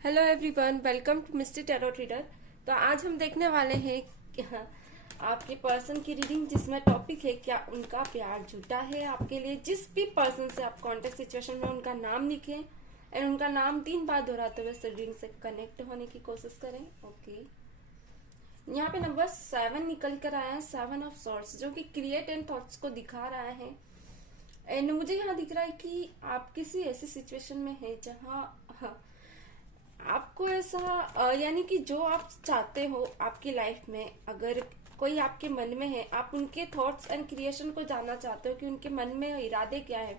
Hello everyone, welcome to mister tarot reader. तो आज हम देखने वाले हैं कि आपके पर्सन की रीडिंग, जिसमें टॉपिक है क्या उनका प्यार झूठा है आपके लिए। जिस भी पर्सन से आप कॉन्टेक्ट सिचुएशन में उनका नाम लिखें एंड उनका नाम 3 बार दोहराते हुए रीडिंग से कनेक्ट होने की कोशिश करें। ओके, यहाँ पे नंबर 7 निकल कर आया है, 7 ऑफ सॉर्ट्स, जो कि क्रिएट एंड थॉट्स को दिखा रहा है। एंड मुझे यहाँ दिख रहा है कि आप किसी ऐसी सिचुएशन में है जहाँ आपको ऐसा यानी कि जो आप चाहते हो आपकी लाइफ में, अगर कोई आपके मन में है, आप उनके थॉट्स एंड क्रिएशन को जानना चाहते हो कि उनके मन में इरादे क्या है,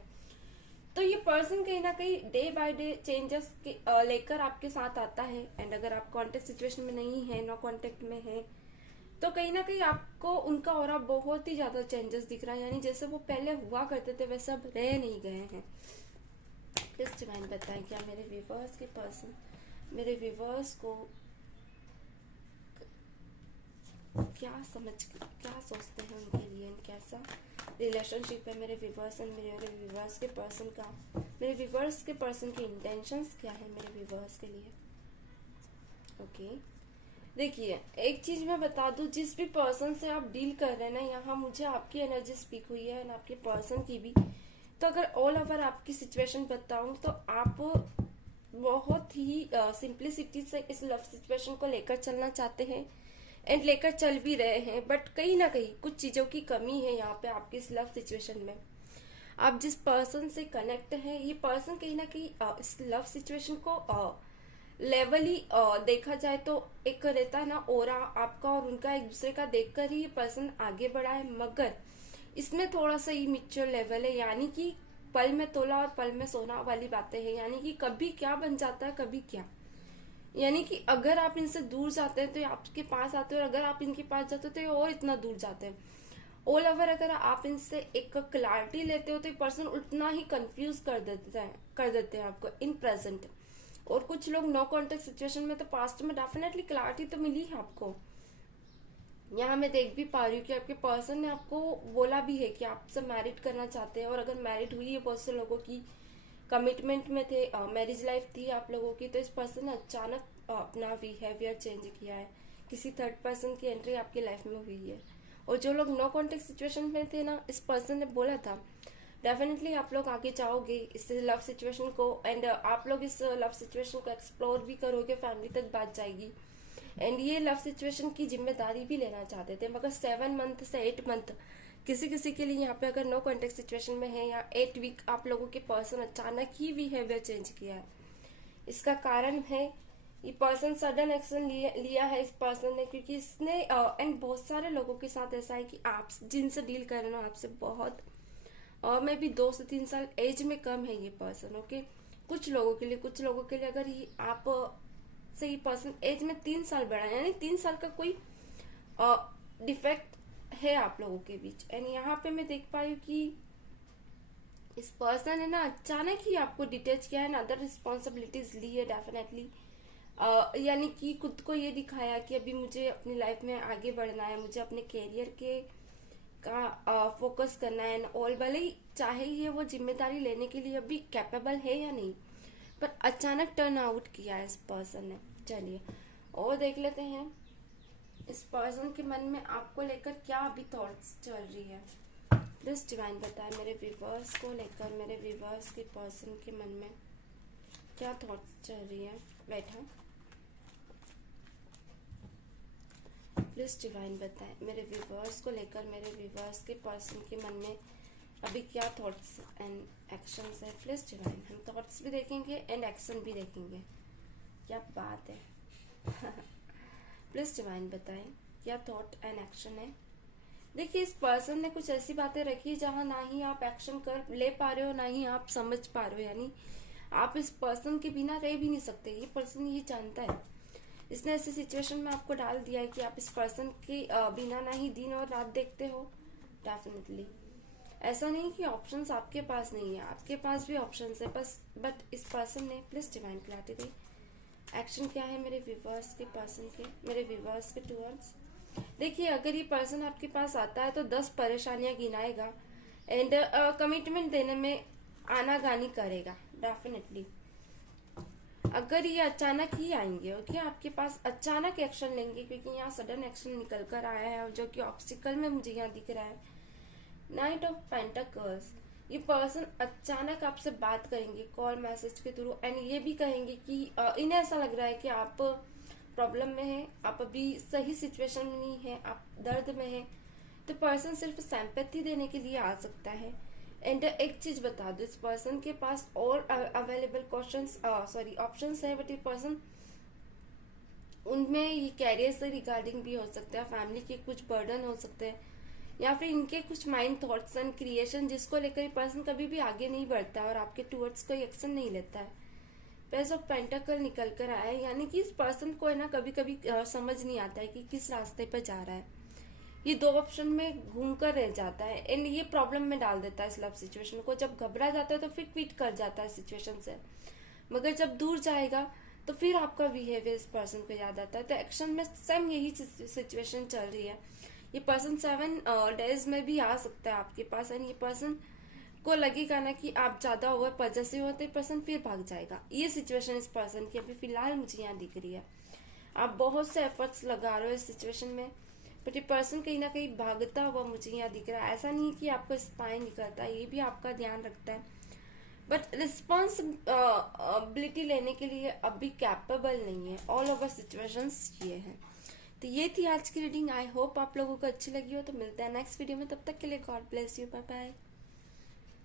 तो ये पर्सन कहीं ना कहीं डे बाय डे चेंजेस लेकर आपके साथ आता है। एंड अगर आप कांटेक्ट सिचुएशन में नहीं है, नो कांटेक्ट में है, तो कहीं ना कहीं आपको उनका ऑरा बहुत ही ज्यादा चेंजेस दिख रहा है। यानी जैसे वो पहले हुआ करते थे वैसे अब रह नहीं गए हैं। प्लीज डिवाइन बताएं क्या मेरे व्यूअर्स के पर्सन, मेरे व्यूअर्स को क्या सोचते हैं उनके लिए, कैसा रिलेशनशिप है मेरे व्यूअर्स एंड मेरे व्यूअर्स के पर्सन का, मेरे व्यूअर्स के पर्सन की इंटेंशंस क्या है मेरे व्यूअर्स के लिए। ओके, देखिए एक चीज मैं बता दूं, जिस भी पर्सन से आप डील कर रहे हैं ना, यहाँ मुझे आपकी एनर्जी स्पीक हुई है एंड आपके पर्सन की भी। तो अगर ऑल ओवर आपकी सिचुएशन बताऊं तो आप बहुत ही सिंप्लिसिटी से इस लव सिचुएशन को लेकर चलना चाहते हैं एंड लेकर चल भी रहे हैं, बट कहीं ना कहीं कुछ चीजों की कमी है यहाँ पे आपकी इस लव सिचुएशन में। आप जिस पर्सन से कनेक्ट हैं, ये पर्सन कहीं ना कहीं इस लव सिचुएशन को लेवल ही देखा जाए तो एक रहता है ना ओरा आपका और उनका एक दूसरे का देखकर ही ये पर्सन आगे बढ़ा है, मगर इसमें थोड़ा सा ही मिच्योर लेवल है। यानी कि पल में तोला और पल में सोना वाली बातें हैं। यानी कि कभी क्या बन जाता है, कभी क्या। यानी कि अगर आप इनसे दूर जाते हैं तो ये आपके पास आते हैं, और अगर आप इनके पास जाते हो तो ये और इतना दूर जाते हैं। ऑल ओवर अगर आप इनसे एक क्लैरिटी लेते हो तो ये पर्सन उतना ही कंफ्यूज कर देते हैं आपको इन प्रेजेंट। और कुछ लोग नो कॉन्टेक्ट सिचुएशन में तो पास्ट में डेफिनेटली क्लैरिटी तो मिली है आपको। यहाँ मैं देख भी पा रही हूँ कि आपके पर्सन ने आपको बोला भी है कि आपसे मैरिड करना चाहते हैं, और अगर मैरिड हुई है बहुत से लोगों की, कमिटमेंट में थे, मैरिज लाइफ थी आप लोगों की, तो इस पर्सन ने अचानक अपना बिहेवियर चेंज किया है। किसी थर्ड पर्सन की एंट्री आपकी लाइफ में हुई है। और जो लोग नो कॉन्टेक्ट सिचुएशन में थे ना, इस पर्सन ने बोला था डेफिनेटली आप लोग आगे जाओगे इस लव सिचुएशन को, एंड आप लोग इस लव सिचुएशन को एक्सप्लोर भी करोगे, फैमिली तक बात जाएगी। एंड ये लव सिचुएशन की जिम्मेदारी भी लेना चाहते थे, मगर 7 मंथ से 8 मंथ किसी किसी के लिए यहाँ पे अगर नो कॉन्टेक्ट सिचुएशन में है, या 8 वीक आप लोगों के पर्सन अचानक ही बिहेवियर चेंज किया है। इसका कारण है ये पर्सन सडन एक्शन लिया है इस पर्सन ने, क्योंकि इसने एंड बहुत सारे लोगों के साथ ऐसा है कि आप जिनसे डील कर रहे हो आपसे बहुत और मैं भी 2 से 3 साल एज में कम है ये पर्सन। ओके, कुछ लोगों के लिए अगर ये आप से ये पर्सन एज में 3 साल बड़ा है, यानी 3 साल का कोई डिफेक्ट है आप लोगों के बीच। एंड यहाँ पे मैं देख पाई कि इस पर्सन ने ना अचानक ही आपको डिटेच किया है, अदर रिस्पॉन्सिबिलिटीज ली है डेफिनेटली। यानी कि खुद को ये दिखाया कि अभी मुझे अपनी लाइफ में आगे बढ़ना है, मुझे अपने कैरियर के का फोकस करना है। ऑल भले ही चाहे ये वो जिम्मेदारी लेने के लिए अभी कैपेबल है या नहीं, पर अचानक टर्न आउट किया है इस पर्सन ने। चलिए और देख लेते हैं इस पर्सन के मन में आपको लेकर क्या अभी थॉट्स चल रही है। प्लीज डिवाइन बताएं मेरे व्यूअर्स को लेकर, मेरे व्यूअर्स के पर्सन के मन में क्या थॉट्स चल रही है। बैठा, प्लीज डिवाइन बताएं मेरे व्यूअर्स को लेकर, मेरे व्यूअर्स के पर्सन के मन में अभी क्या थॉट्स एंड एक्शंस है। प्लीज डिवाइन, हम थॉट्स भी देखेंगे एंड एक्शन भी देखेंगे। क्या बात है। प्लीज डिवाइन बताएं क्या थॉट एंड एक्शन है। देखिए इस पर्सन ने कुछ ऐसी बातें रखी जहां ना ही आप एक्शन कर ले पा रहे हो, ना ही आप समझ पा रहे हो। यानी आप इस पर्सन के बिना रह भी नहीं सकते, ये पर्सन ये जानता है। इसने ऐसी सिचुएशन में आपको डाल दिया है कि आप इस पर्सन के बिना ना ही दिन और रात देखते हो। डेफिनेटली ऐसा नहीं कि ऑप्शंस आपके पास नहीं है, आपके पास भी ऑप्शंस है, बस बट इस पर्सन ने, please divine clarity the, action क्या है मेरे व्यूअर्स के पर्सन के, मेरे व्यूअर्स के टूवर्ड्स। देखिए अगर ये पर्सन आपके पास आता है तो 10 परेशानियां गिनाएगा एंड कमिटमेंट देने में आनाकानी करेगा डेफिनेटली। अगर ये अचानक ही आएंगे, ओके, आपके पास अचानक एक्शन लेंगे, क्योंकि यहाँ सडन एक्शन निकल कर आया है, और जो कि ऑब्स्टिकल में मुझे यहाँ दिख रहा है नाइट ऑफ पेंटाकल्स। ये पर्सन अचानक आपसे बात करेंगे कॉल मैसेज के थ्रू, एंड ये भी कहेंगे कि इन्हें ऐसा लग रहा है कि आप प्रॉब्लम में हैं, आप अभी सही सिचुएशन में नहीं है, आप दर्द में हैं। तो पर्सन सिर्फ सिंपैथी देने के लिए आ सकता है। एंड एक चीज बता दो, इस पर्सन के पास और अवेलेबल ऑप्शंस है, बट ये पर्सन उनमें ये कैरियर से रिगार्डिंग भी हो सकता है, फैमिली के कुछ बर्डन हो सकते हैं, या फिर इनके कुछ माइंड थॉट्स एंड क्रिएशन जिसको लेकर ये पर्सन कभी भी आगे नहीं बढ़ता और आपके टूवर्ड्स कोई एक्शन नहीं लेता है। पेज ऑफ पेंटाकल निकल कर आया है, यानी कि इस पर्सन को है ना कभी कभी समझ नहीं आता है कि किस रास्ते पर जा रहा है। ये दो ऑप्शन में घूम कर रह जाता है, एंड ये प्रॉब्लम में डाल देता है इस लव सिचुएशन को। जब घबरा जाता है तो फिर क्विट कर जाता है सिचुएशन से, मगर जब दूर जाएगा तो फिर आपका बिहेवियर इस पर्सन को याद आता है। तो एक्शन में सेम यही सिचुएशन चल रही है। ये पर्सन 7 डेज में भी आ सकता है आपके पास, एंड ये पर्सन को लगेगा ना कि आप ज्यादा ओवर पॉजेसिव हो, तो ये पर्सन फिर भाग जाएगा। ये सिचुएशन इस पर्सन की अभी फिलहाल मुझे यहाँ दिख रही है। आप बहुत से एफर्ट्स लगा रहे हो इस सिचुएशन में, बट ये पर्सन कहीं ना कहीं भागता हुआ मुझे यहाँ दिख रहा है। ऐसा नहीं कि आपको स्पाई निकलता है, ये भी आपका ध्यान रखता है, बट रिस्पॉन्सिबिलिटी लेने के लिए अभी कैपेबल नहीं है। ऑल ओवर सिचुएशंस ये है। तो ये थी आज की रीडिंग। आई होप आप लोगों को अच्छी लगी हो। तो मिलते हैं नेक्स्ट वीडियो में, तब तक के लिए God bless you, bye bye.